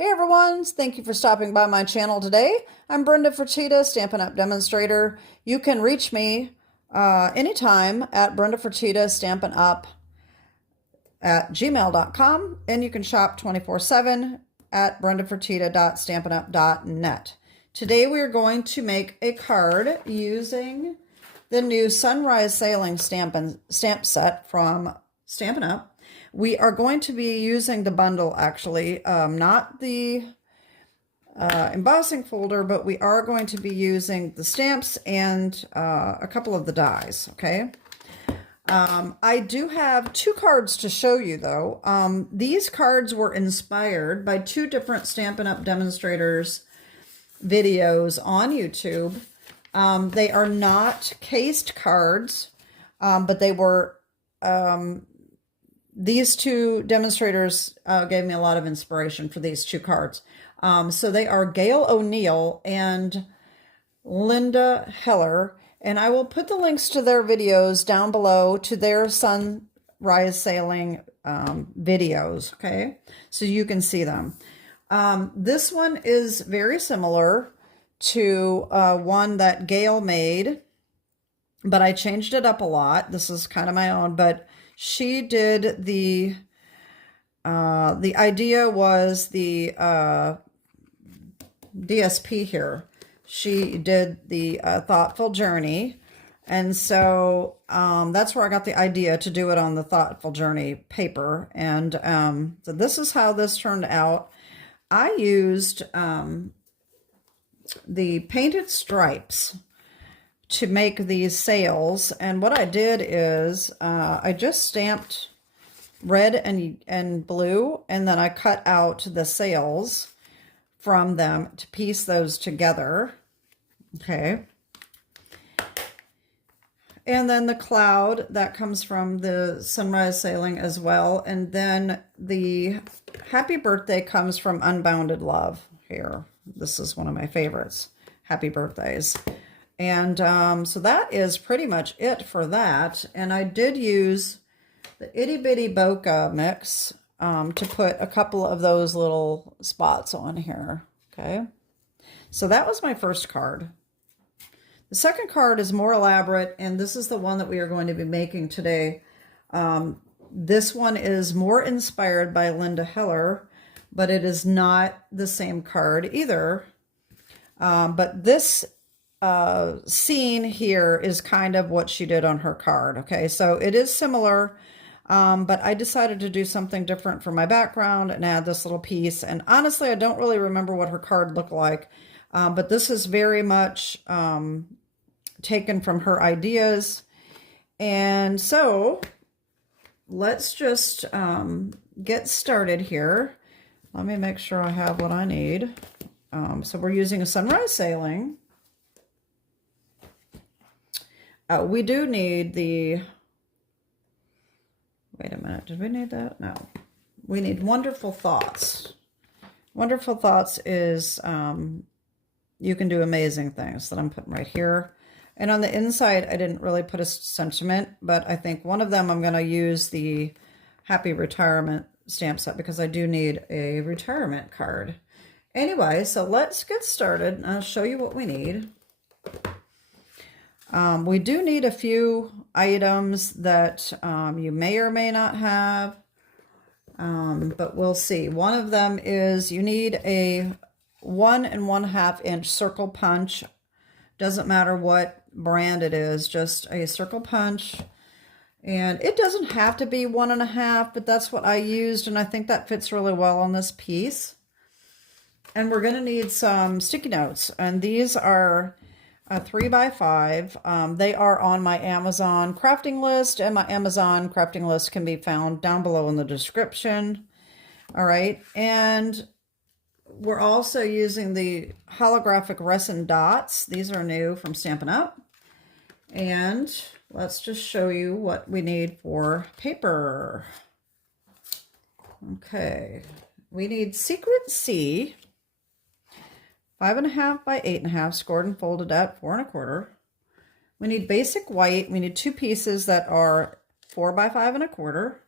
Hey everyone, thank you for stopping by my channel today. I'm Brenda Fertitta, Stampin' Up! Demonstrator. You can reach me anytime at Brenda Fertitta Stampin' Up! At gmail.com, and you can shop 24/7 at brendafertitta.stampinup.net. Today we are going to make a card using the new Sunrise Sailing stamp set from Stampin' Up! We are going to be using the bundle, actually, not the embossing folder, but we are going to be using the stamps and a couple of the dies, okay? I do have two cards to show you, though. These cards were inspired by two different Stampin' Up! Demonstrators videos on YouTube. They are not cased cards, but they were... these two demonstrators gave me a lot of inspiration for these two cards. So they are Gail O'Niell and Linda Heller, and I will put the links to their videos down below to their Sunrise Sailing videos, okay? So you can see them. This one is very similar to one that Gail made, but I changed it up a lot. This is kind of my own, but she did the idea was the DSP here. She did the Thoughtful Journey. And so that's where I got the idea to do it on the Thoughtful Journey paper. And so this is how this turned out. I used the painted stripes to make these sails, and what I did is I just stamped red and blue, and then I cut out the sails from them to piece those together, okay? And then the cloud, that comes from the Sunrise Sailing as well, and then the Happy Birthday comes from Unbounded Love here. This is one of my favorites, Happy Birthdays. And so that is pretty much it for that. And I did use the Itty Bitty Bokeh mix to put a couple of those little spots on here. Okay. So that was my first card. The second card is more elaborate, and this is the one that we are going to be making today. This one is more inspired by Linda Heller, but it is not the same card either. But this scene here is kind of what she did on her card. Okay, so it is similar, but I decided to do something different for my background and add this little piece. And honestly, I don't really remember what her card looked like, but this is very much taken from her ideas. And so let's just get started here. Let me make sure I have what I need. So we're using a Sunrise Sailing. We do need the, wait a minute, did we need that? No. We need Wonderful Thoughts. Wonderful Thoughts is, you can do amazing things, that I'm putting right here. And on the inside, I didn't really put a sentiment, but I think one of them I'm going to use the Happy Retirement stamp set because I do need a retirement card. Anyway, so let's get started. I'll show you what we need. We do need a few items that you may or may not have, but we'll see. One of them is you need a 1 1/2 inch circle punch. Doesn't matter what brand it is, just a circle punch. And it doesn't have to be 1 1/2, but that's what I used, and I think that fits really well on this piece. And we're going to need some sticky notes, and these are 3x5. They are on my Amazon crafting list, and my Amazon crafting list can be found down below in the description. All right, and we're also using the holographic resin dots. These are new from Stampin' Up. And let's just show you what we need for paper. Okay, we need Secret C. 5 1/2 by 8 1/2, scored and folded at 4 1/4. We need basic white. We need two pieces that are 4 by 5 1/4.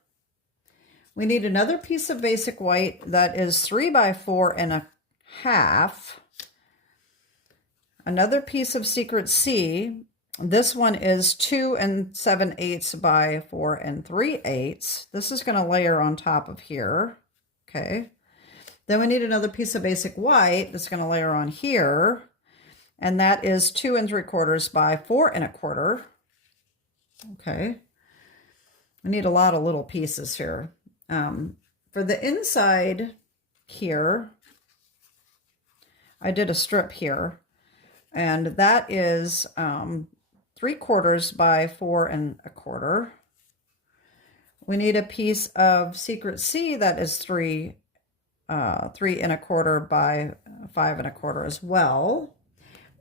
We need another piece of basic white that is 3 by 4.5. Another piece of Secret C. This one is 2 7/8 by 4 3/8. This is going to layer on top of here. Okay. Then we need another piece of basic white that's going to layer on here. And that is 2 3/4 by 4 1/4. Okay. We need a lot of little pieces here. For the inside here, I did a strip here, and that is 3/4 by 4 1/4. We need a piece of Secret C that is 3 1/4 by 5 1/4 as well.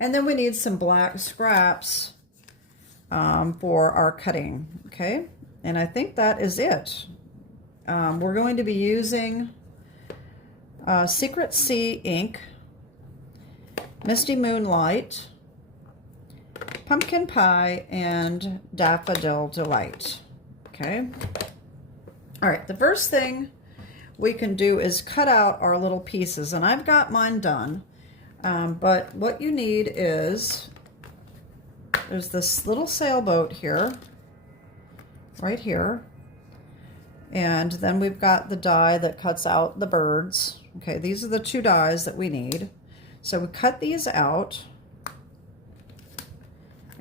And then we need some black scraps for our cutting. Okay, and I think that is it. We're going to be using Secret C ink, Misty Moonlight, Pumpkin Pie, and Daffodil Delight. Okay. All right, the first thing we can do is cut out our little pieces, and I've got mine done. But what you need is, there's this little sailboat here, right here. And then we've got the die that cuts out the birds. Okay, these are the 2 dies that we need. So we cut these out.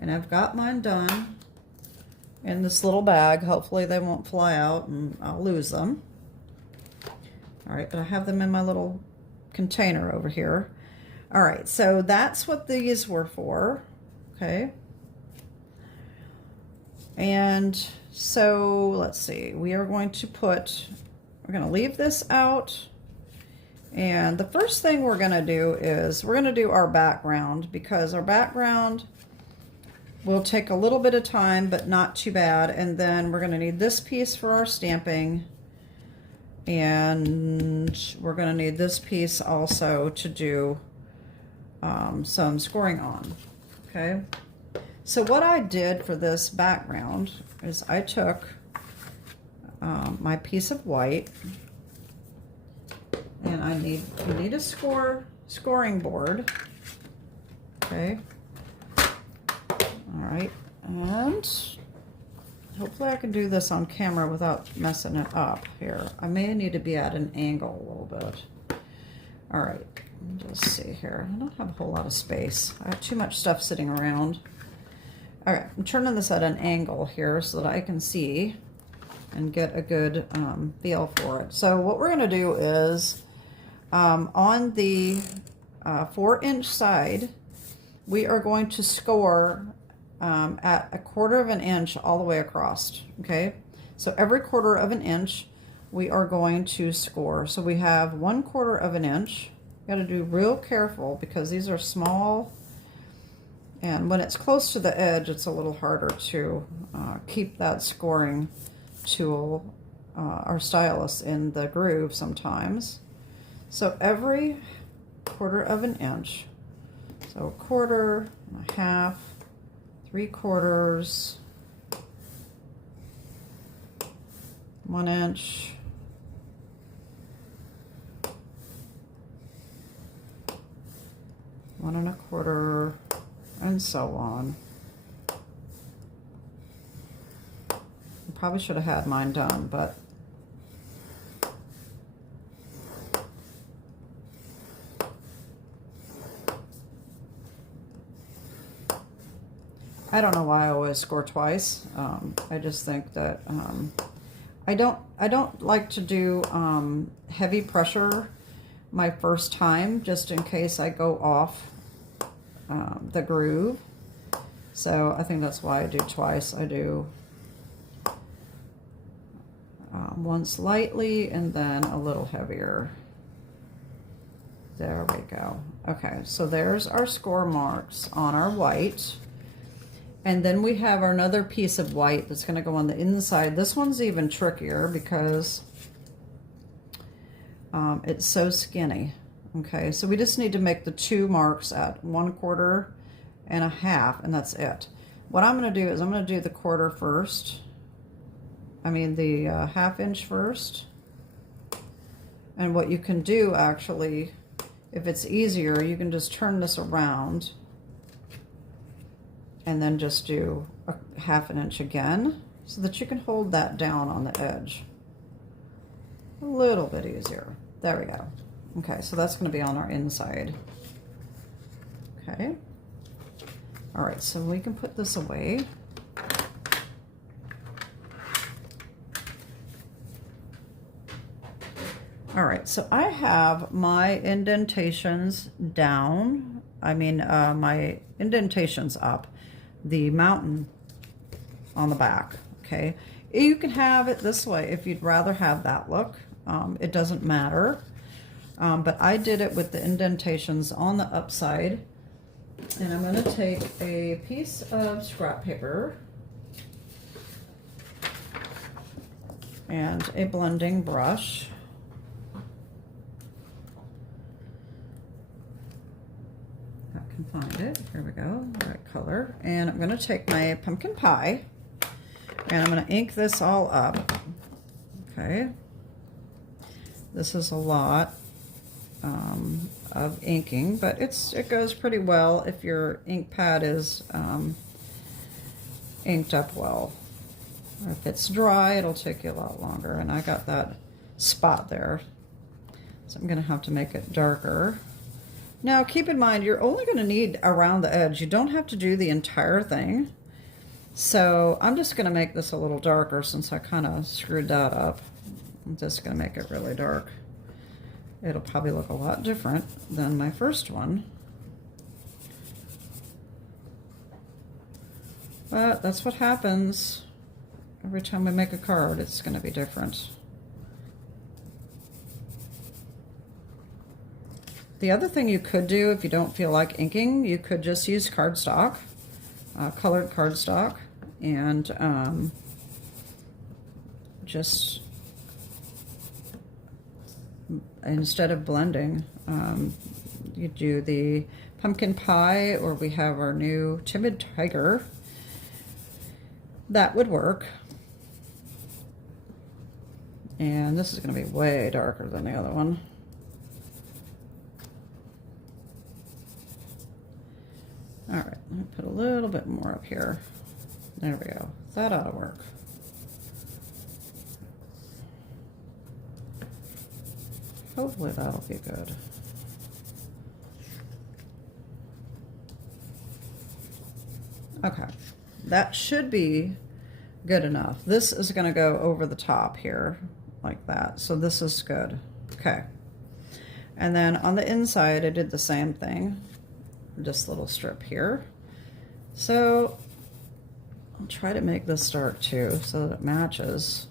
And I've got mine done in this little bag. Hopefully they won't fly out and I'll lose them. All right, but I have them in my little container over here. All right, so that's what these were for. Okay. And so let's see, we're going to leave this out. And the first thing we're going to do is we're going to do our background, because our background will take a little bit of time, but not too bad. And then we're going to need this piece for our stamping. And we're going to need this piece also to do some scoring on. Okay. So what I did for this background is I took my piece of white, and you need a scoring board. Okay. All right, and hopefully I can do this on camera without messing it up here. I may need to be at an angle a little bit. All right, let's see here. I don't have a whole lot of space. I have too much stuff sitting around. All right, I'm turning this at an angle here so that I can see and get a good feel for it. So what we're going to do is on the 4-inch side, we are going to score at 1/4 of an inch all the way across. Okay, so every 1/4 of an inch we are going to score. So we have 1/4 of an inch. You got to do real careful because these are small. And when it's close to the edge, it's a little harder to keep that scoring tool or stylus in the groove sometimes. So every 1/4 of an inch, so 1/4, 1/2, 3/4, 1 inch, 1 1/4, and so on. I probably should have had mine done, but I don't know why I always score twice. I just think that I don't like to do heavy pressure my first time, just in case I go off the groove. So I think that's why I do twice. I do once lightly and then a little heavier. There we go. Okay, so there's our score marks on our white. And then we have another piece of white that's going to go on the inside. This one's even trickier because it's so skinny. Okay, so we just need to make the 2 marks at 1/4 and 1/2, and that's it. What I'm going to do is I'm going to do the 1/4 first. I mean the 1/2 inch first. And what you can do actually, if it's easier, you can just turn this around and then just do a 1/2 inch again so that you can hold that down on the edge. A little bit easier. There we go. Okay, so that's going to be on our inside. Okay. All right, so we can put this away. All right, so I have my indentations down. My indentations up, the mountain on the back, okay? You can have it this way if you'd rather have that look. It doesn't matter. But I did it with the indentations on the upside. And I'm going to take a piece of scrap paper and a blending brush. If I can find it. Here we go. Right color. And I'm going to take my pumpkin pie and I'm going to ink this all up. Okay. This is a lot of inking, but it goes pretty well if your ink pad is inked up well. Or if it's dry, it'll take you a lot longer. And I got that spot there, so I'm going to have to make it darker. Now, keep in mind, you're only going to need around the edge. You don't have to do the entire thing. So I'm just going to make this a little darker since I kind of screwed that up. I'm just going to make it really dark. It'll probably look a lot different than my first one. But that's what happens. Every time we make a card, it's going to be different. The other thing you could do if you don't feel like inking, you could just use cardstock, colored cardstock, and just instead of blending, you do the pumpkin pie, or we have our new timid tiger. That would work. And this is going to be way darker than the other one. All right, let me put a little bit more up here. There we go. That ought to work. Hopefully that'll be good. Okay, that should be good enough. This is going to go over the top here like that. So this is good. Okay. And then on the inside, I did the same thing. This little strip here. So I'll try to make this dark too so that it matches.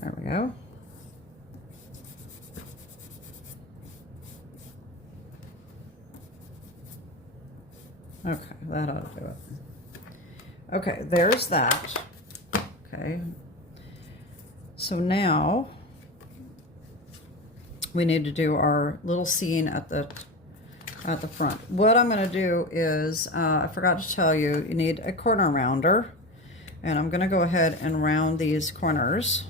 There we go. Okay, that ought to do it. Okay, there's that. Okay. So now we need to do our little scene at the front. What I'm going to do is, I forgot to tell you, you need a corner rounder. And I'm going to go ahead and round these corners.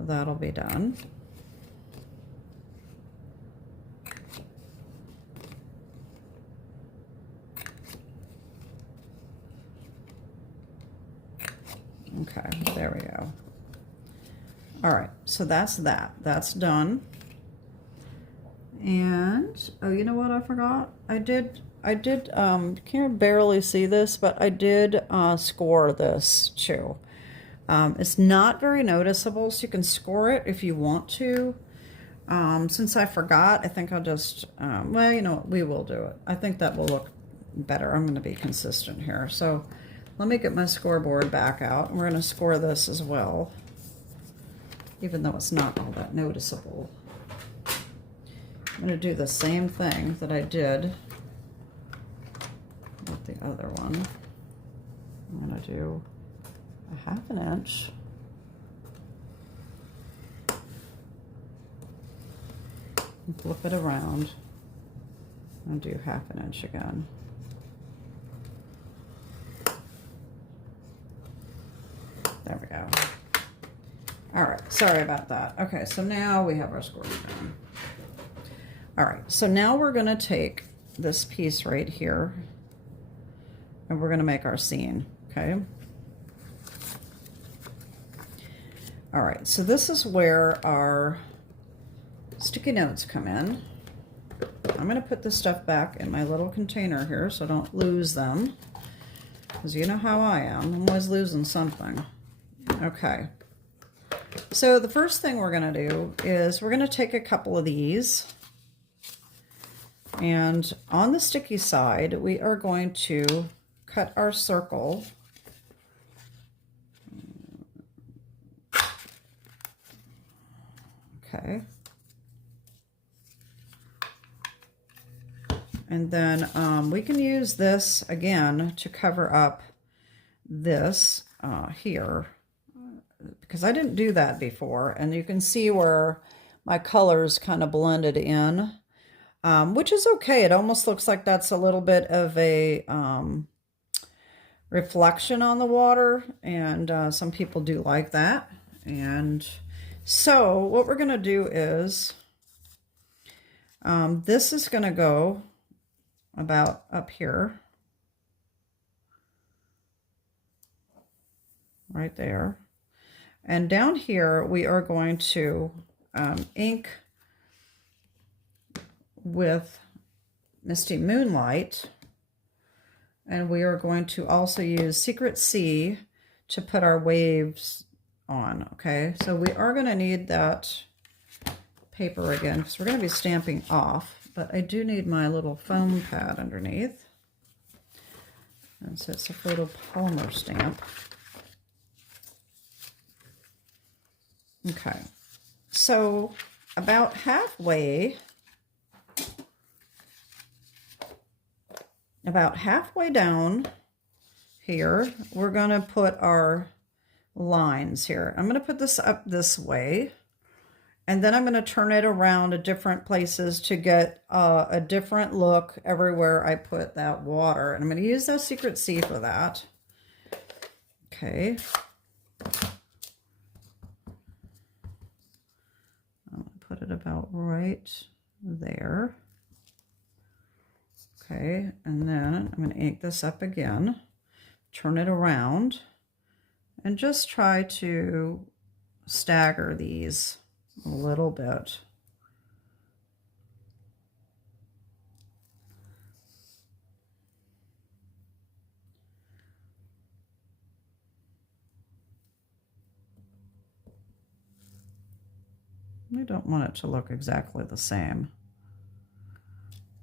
That'll be done. Okay, there we go. All right, so that's that. That's done. And, oh, you know what I forgot? I did, can't barely see this, but I did score this too. It's not very noticeable, so you can score it if you want to. Since I forgot, I think I'll just, well, you know what, we will do it. I think that will look better. I'm going to be consistent here. So let me get my scoreboard back out, and we're going to score this as well, even though it's not all that noticeable. I'm going to do the same thing that I did with the other one. I'm going to do a 1/2 inch. And flip it around and do 1/2 inch again. There we go. All right, sorry about that. Okay, so now we have our square done. All right, so now we're gonna take this piece right here and we're gonna make our scene, okay? All right, so this is where our sticky notes come in. I'm gonna put this stuff back in my little container here so I don't lose them, because you know how I am. I'm always losing something. Okay, so the first thing we're gonna do is we're gonna take a couple of these, and on the sticky side we are going to cut our circle. Okay. And then we can use this again to cover up this here, because I didn't do that before. And you can see where my colors kind of blended in, which is okay. It almost looks like that's a little bit of a reflection on the water, and some people do like that. And so what we're going to do is this is going to go about up here, right there. And down here, we are going to ink with Misty Moonlight. And we are going to also use Secret Sea to put our waves on, okay? So we are going to need that paper again, because we're going to be stamping off. But I do need my little foam pad underneath. And so it's a photopolymer stamp. Okay, so about halfway down here, we're going to put our lines here. I'm going to put this up this way. And then I'm going to turn it around to different places to get a different look everywhere I put that water. And I'm going to use that Secret Sea for that. Okay. I'm going to put it about right there. Okay. And then I'm going to ink this up again, turn it around, and just try to stagger these a little bit. We don't want it to look exactly the same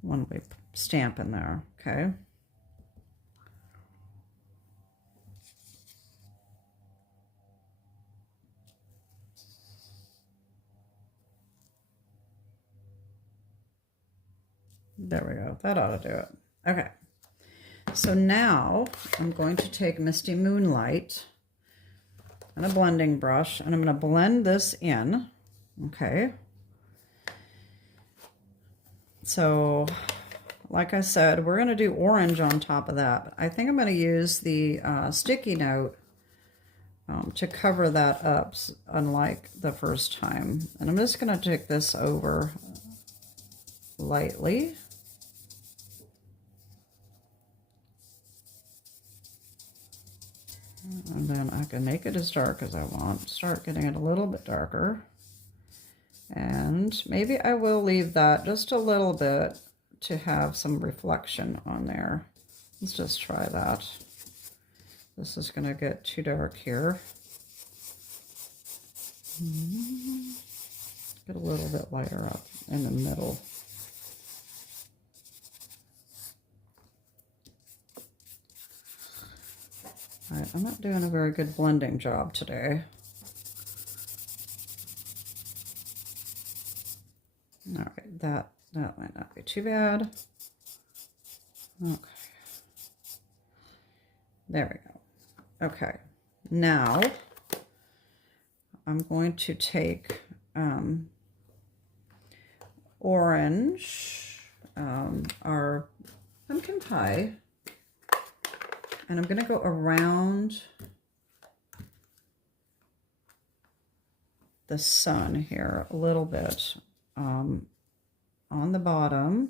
when we stamp in there, okay? There we go. That ought to do it. Okay. So now I'm going to take Misty Moonlight and a blending brush, and I'm going to blend this in. Okay. So, like I said, we're going to do orange on top of that. I think I'm going to use the sticky note to cover that up, unlike the first time. And I'm just going to take this over lightly. And then I can make it as dark as I want. Start getting it a little bit darker. And maybe I will leave that just a little bit to have some reflection on there. Let's just try that. This is going to get too dark here. Get a little bit lighter up in the middle. All right, I'm not doing a very good blending job today. All right, that might not be too bad. Okay. There we go. Okay, now I'm going to take orange, our pumpkin pie, and I'm going to go around the sun here a little bit on the bottom.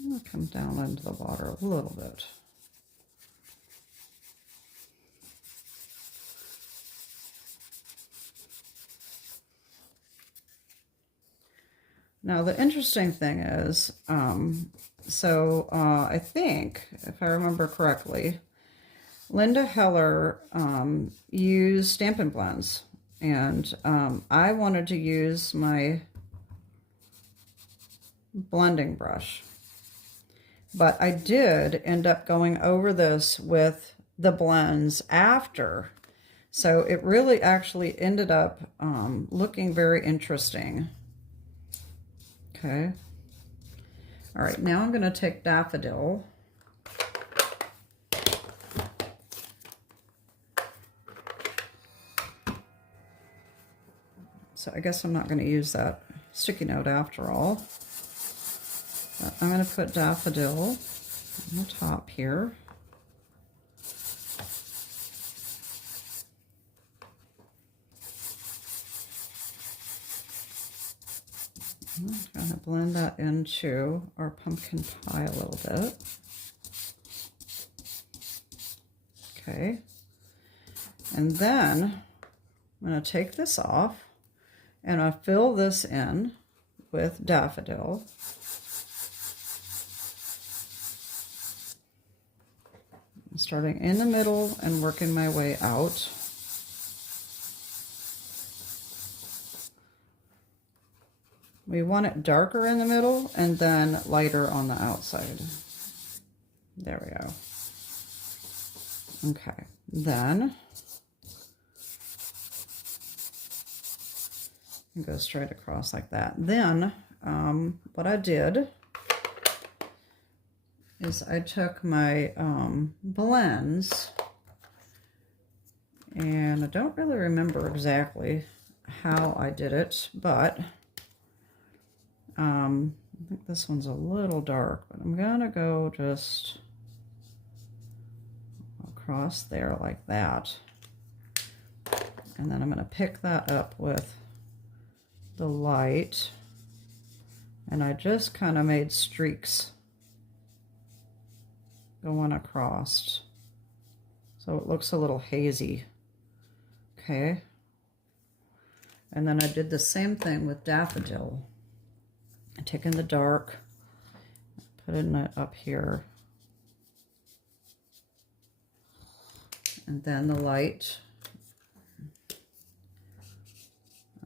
I'm going to come down into the water a little bit. Now the interesting thing is, I think, if I remember correctly, Linda Heller used Stampin' Blends, and I wanted to use my blending brush. But I did end up going over this with the blends after. So it really actually ended up looking very interesting. Okay. All right, now I'm going to take Daffodil. So I guess I'm not going to use that sticky note after all. But I'm going to put Daffodil on the top here. I'm going to blend that into our pumpkin pie a little bit. Okay. And then I'm going to take this off and I'll fill this in with Daffodil. Starting in the middle and working my way out. We want it darker in the middle and then lighter on the outside. There we go. Okay, then you go straight across like that. Then what I did is I took my blends, and I don't really remember exactly how I did it, but I think this one's a little dark, but I'm gonna go just across there like that, and then I'm gonna pick that up with the light, and I just kind of made streaks going across, so it looks a little hazy. Okay, and then I did the same thing with Daffodil. I take in the dark, put it up here, and then the light.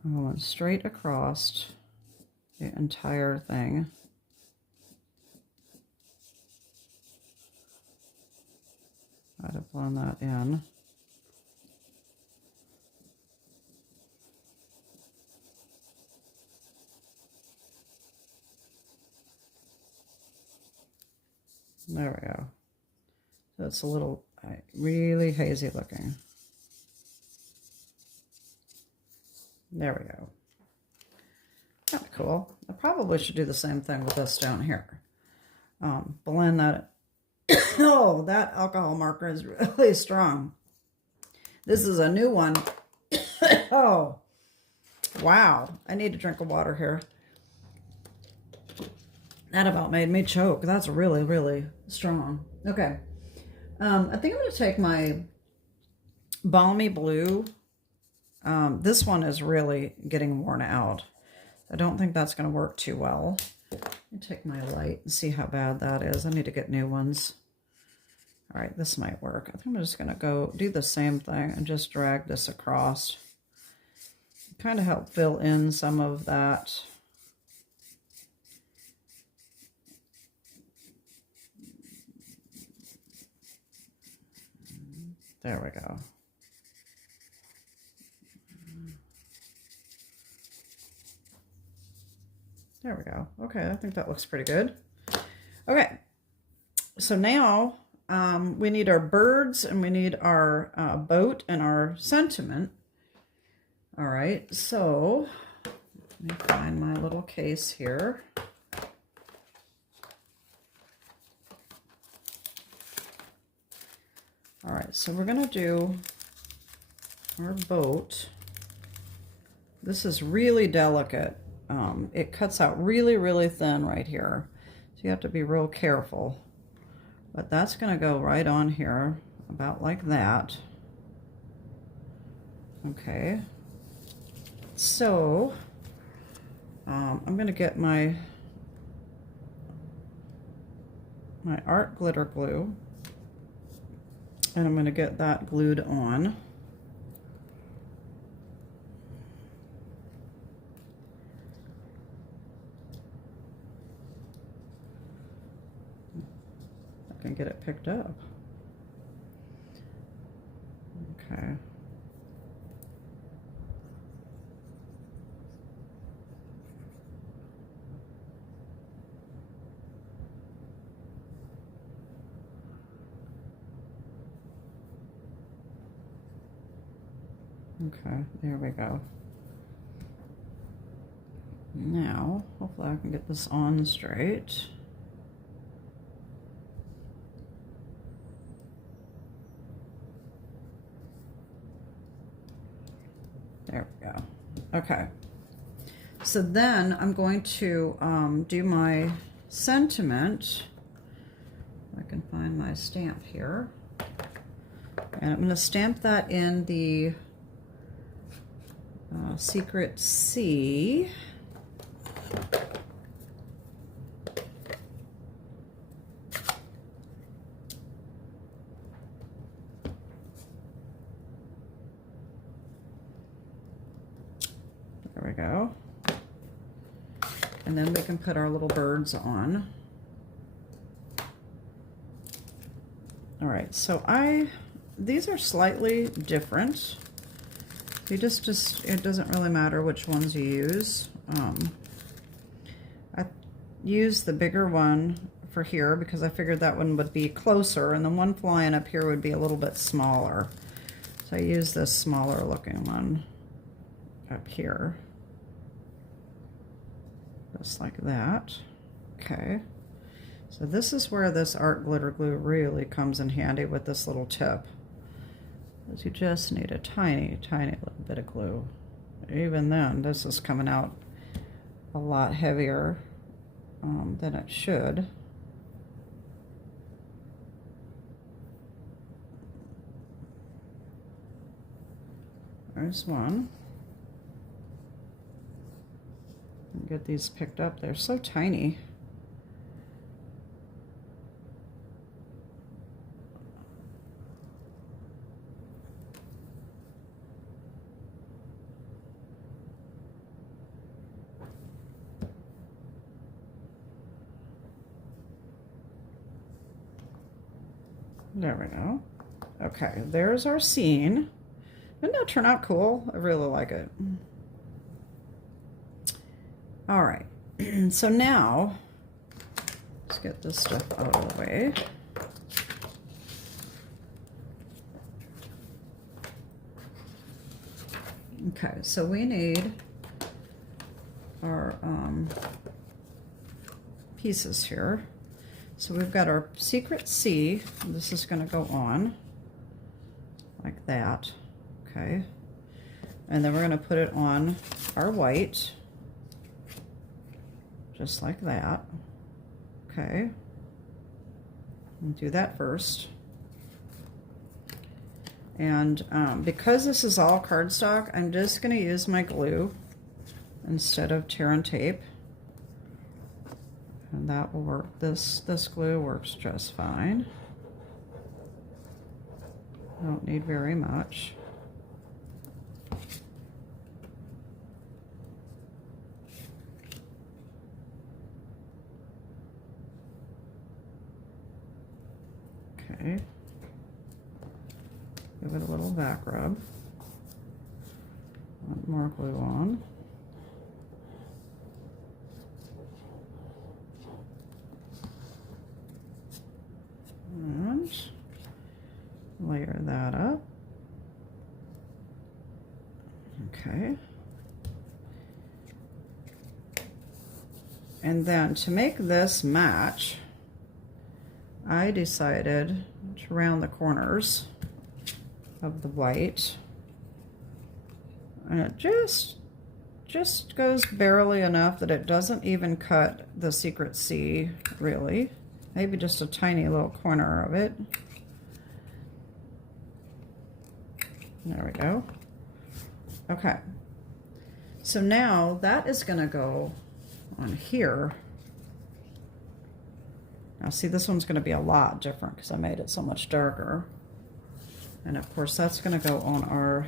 I'm going straight across the entire thing. Try to blend that in. There we go. So it's a little really hazy looking. There we go. Kind of cool. I probably should do the same thing with this down here. Blend that. Oh, that alcohol marker is really strong. This is a new one. Oh, wow. I need a drink of water here. That about made me choke. That's really, really strong. Okay. I think I'm going to take my Balmy Blue. This one is really getting worn out. I don't think that's going to work too well. Let me take my light and see how bad that is. I need to get new ones. All right, this might work. I think I'm just going to go do the same thing and just drag this across. Kind of help fill in some of that. There we go. There we go. Okay, I think that looks pretty good. Okay, so now we need our birds and we need our boat and our sentiment. All right, so let me find my little case here. All right, so we're going to do our boat. This is really delicate. It cuts out really, really thin right here. So you have to be real careful. But that's going to go right on here, about like that. Okay. So I'm going to get my art glitter glue, and I'm going to get that glued on. I can get it picked up. Okay. Okay, there we go. Now, hopefully I can get this on straight. There we go. Okay. So then I'm going to do my sentiment. I can find my stamp here. And I'm going to stamp that in the Secret C. There we go. And then we can put our little birds on. All right, so these are slightly different. You just it doesn't really matter which ones you use. I used the bigger one for here because I figured that one would be closer, and the one flying up here would be a little bit smaller. So I used this smaller looking one up here. Just like that. Okay. So this is where this art glitter glue really comes in handy with this little tip. Because you just need a tiny, tiny little bit of glue. Even then, this is coming out a lot heavier than it should. There's one. Get these picked up. They're so tiny. There we go. Okay, there's our scene. Didn't that turn out cool? I really like it. All right, so now let's get this stuff out of the way. Okay, so we need our pieces here. So we've got our Secret C. This is going to go on like that. Okay, and then we're going to put it on our white, just like that. Okay, we'll do that first. And because this is all cardstock, I'm just going to use my glue instead of tear and tape. And that will work. This glue works just fine. Don't need very much. Okay. Give it a little back rub. Want more glue on. layer that up. Okay. And then to make this match, I decided to round the corners of the white. And it just goes barely enough that it doesn't even cut the secret C, really. Maybe just a tiny little corner of it. There we go. Okay. So now that is going to go on here. Now see, this one's going to be a lot different because I made it so much darker. And of course that's going to go on our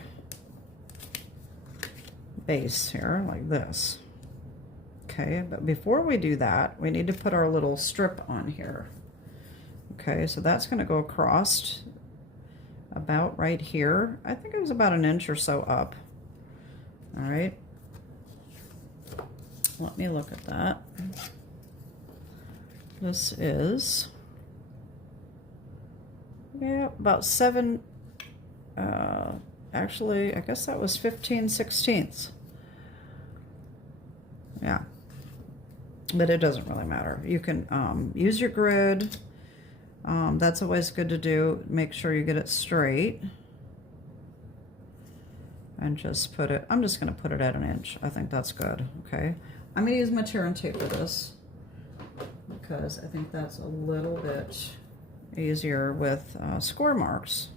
base here like this. Okay, but before we do that, we need to put our little strip on here. Okay, so that's going to go across about right here. I think it was about an inch or so up. All right. Let me look at that. This is, yeah, about 7, actually, I guess that was 15/16. Yeah, but it doesn't really matter. You can use your grid. That's always good to do. Make sure you get it straight. And just put it, I'm just going to put it at an inch. I think that's good, okay? I'm going to use my tear and tape for this because I think that's a little bit easier with score marks.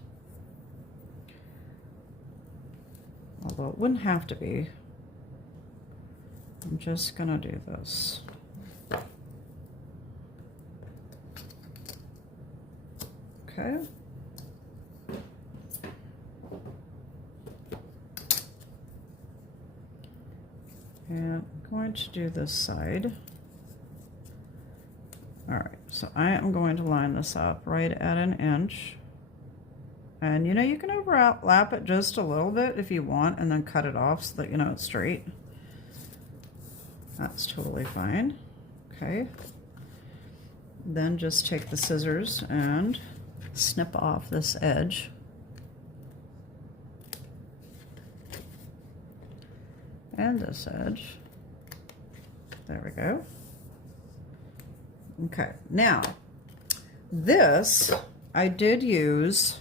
Although it wouldn't have to be. I'm just going to do this. Okay. And I'm going to do this side. All right, so I am going to line this up right at an inch. And you know, you can overlap it just a little bit if you want and then cut it off so that you know it's straight. That's totally fine. Okay. Then just take the scissors and snip off this edge. And this edge. There we go. Okay, now this I did use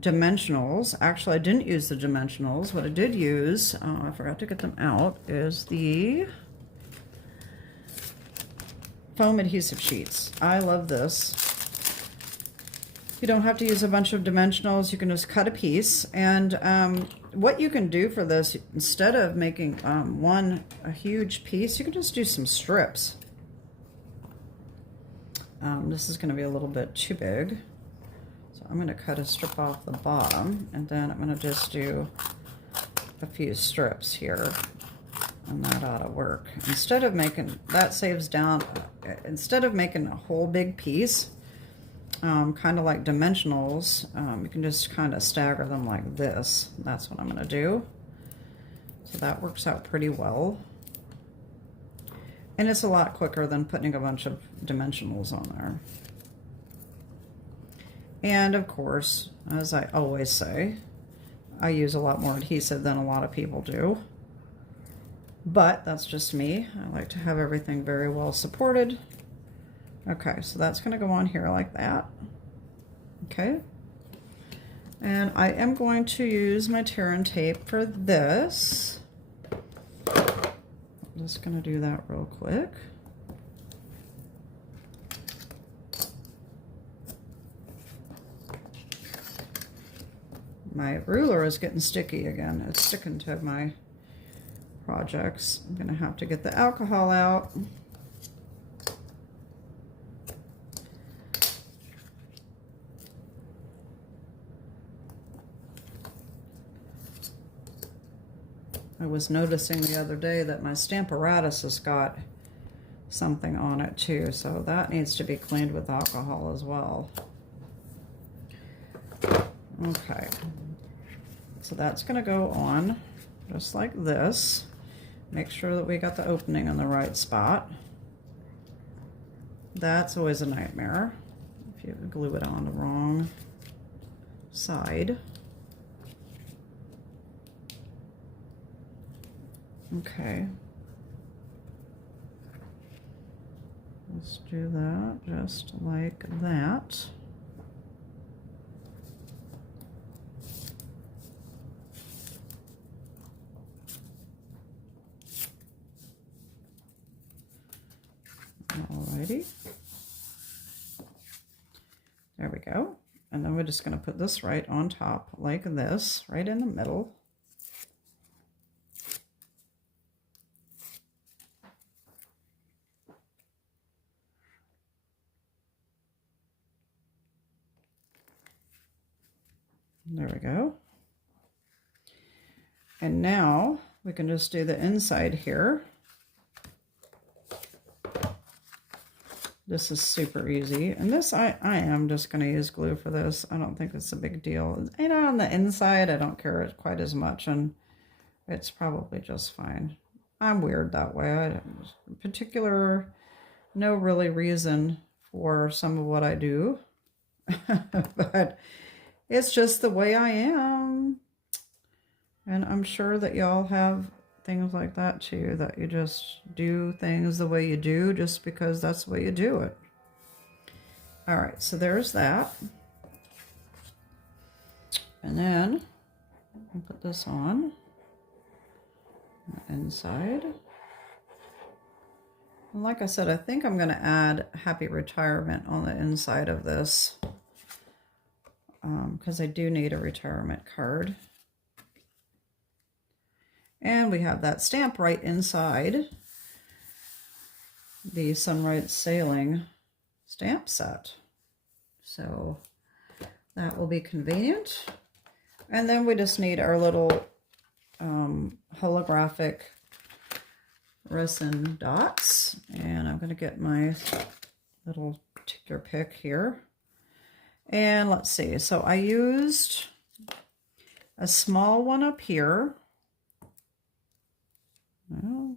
dimensionals. Actually, I didn't use the dimensionals. What I did use, I forgot to get them out, is the foam adhesive sheets. I love this. You don't have to use a bunch of dimensionals. You can just cut a piece. And what you can do for this, instead of making a huge piece, you can just do some strips. This is going to be a little bit too big. So I'm going to cut a strip off the bottom, and then I'm going to just do a few strips here. And that ought to work. Instead of making, that saves down, instead of making a whole big piece, kind of like dimensionals, you can just kind of stagger them like this. That's what I'm going to do. So that works out pretty well. And it's a lot quicker than putting a bunch of dimensionals on there. And of course, as I always say, I use a lot more adhesive than a lot of people do. But that's just me. I like to have everything very well supported. Okay, so that's going to go on here like that. Okay. And I am going to use my tear and tape for this. I'm just going to do that real quick. My ruler is getting sticky again. It's sticking to my projects. I'm going to have to get the alcohol out. I was noticing the other day that my Stamparatus has got something on it too, so that needs to be cleaned with alcohol as well. Okay, so that's going to go on just like this. Make sure that we got the opening in the right spot. That's always a nightmare if you glue it on the wrong side. Okay. Let's do that just like that. Alrighty. There we go. And then we're just going to put this right on top like this, right in the middle. There we go. And now we can just do the inside here. This is super easy. And this, I am just going to use glue for this. I don't think it's a big deal. And on the inside, I don't care quite as much, and it's probably just fine. I'm weird that way. I don't, particular, no really reason for some of what I do. But it's just the way I am. And I'm sure that y'all have things like that too, that you just do things the way you do just because that's the way you do it. All right, so there's that. And then I'll put this on the inside. And like I said, I think I'm going to add Happy Retirement on the inside of this because I do need a retirement card. And we have that stamp right inside the Sunrise Sailing stamp set. So that will be convenient. And then we just need our little holographic resin dots. And I'm going to get my little ticker pick here. And let's see. So I used a small one up here. Well,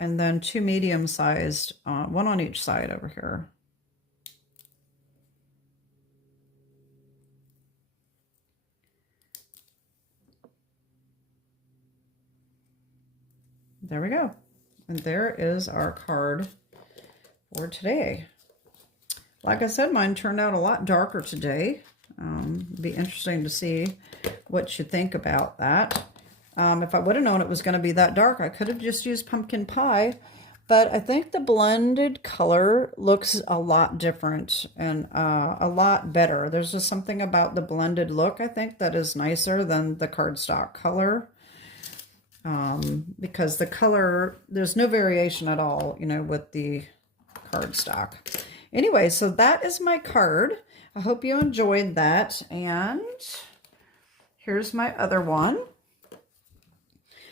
and then two medium-sized, one on each side over here. There we go. And there is our card for today. Like I said, mine turned out a lot darker today. It'd be interesting to see what you think about that. If I would have known it was going to be that dark, I could have just used pumpkin pie, but I think the blended color looks a lot different and a lot better. There's just something about the blended look, I think, that is nicer than the cardstock color. Because the color, there's no variation at all, you know, with the cardstock. Anyway, so that is my card. I hope you enjoyed that. And here's my other one.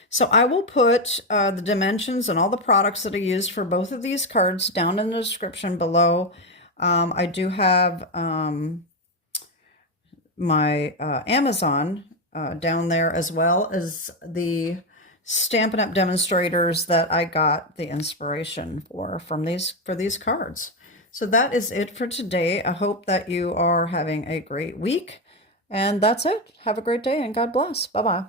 So I will put the dimensions and all the products that I used for both of these cards down in the description below. I do have my Amazon down there, as well as the Stampin' Up! Demonstrators that I got the inspiration for these cards. So that is it for today. I hope that you are having a great week. And that's it. Have a great day and God bless. Bye-bye.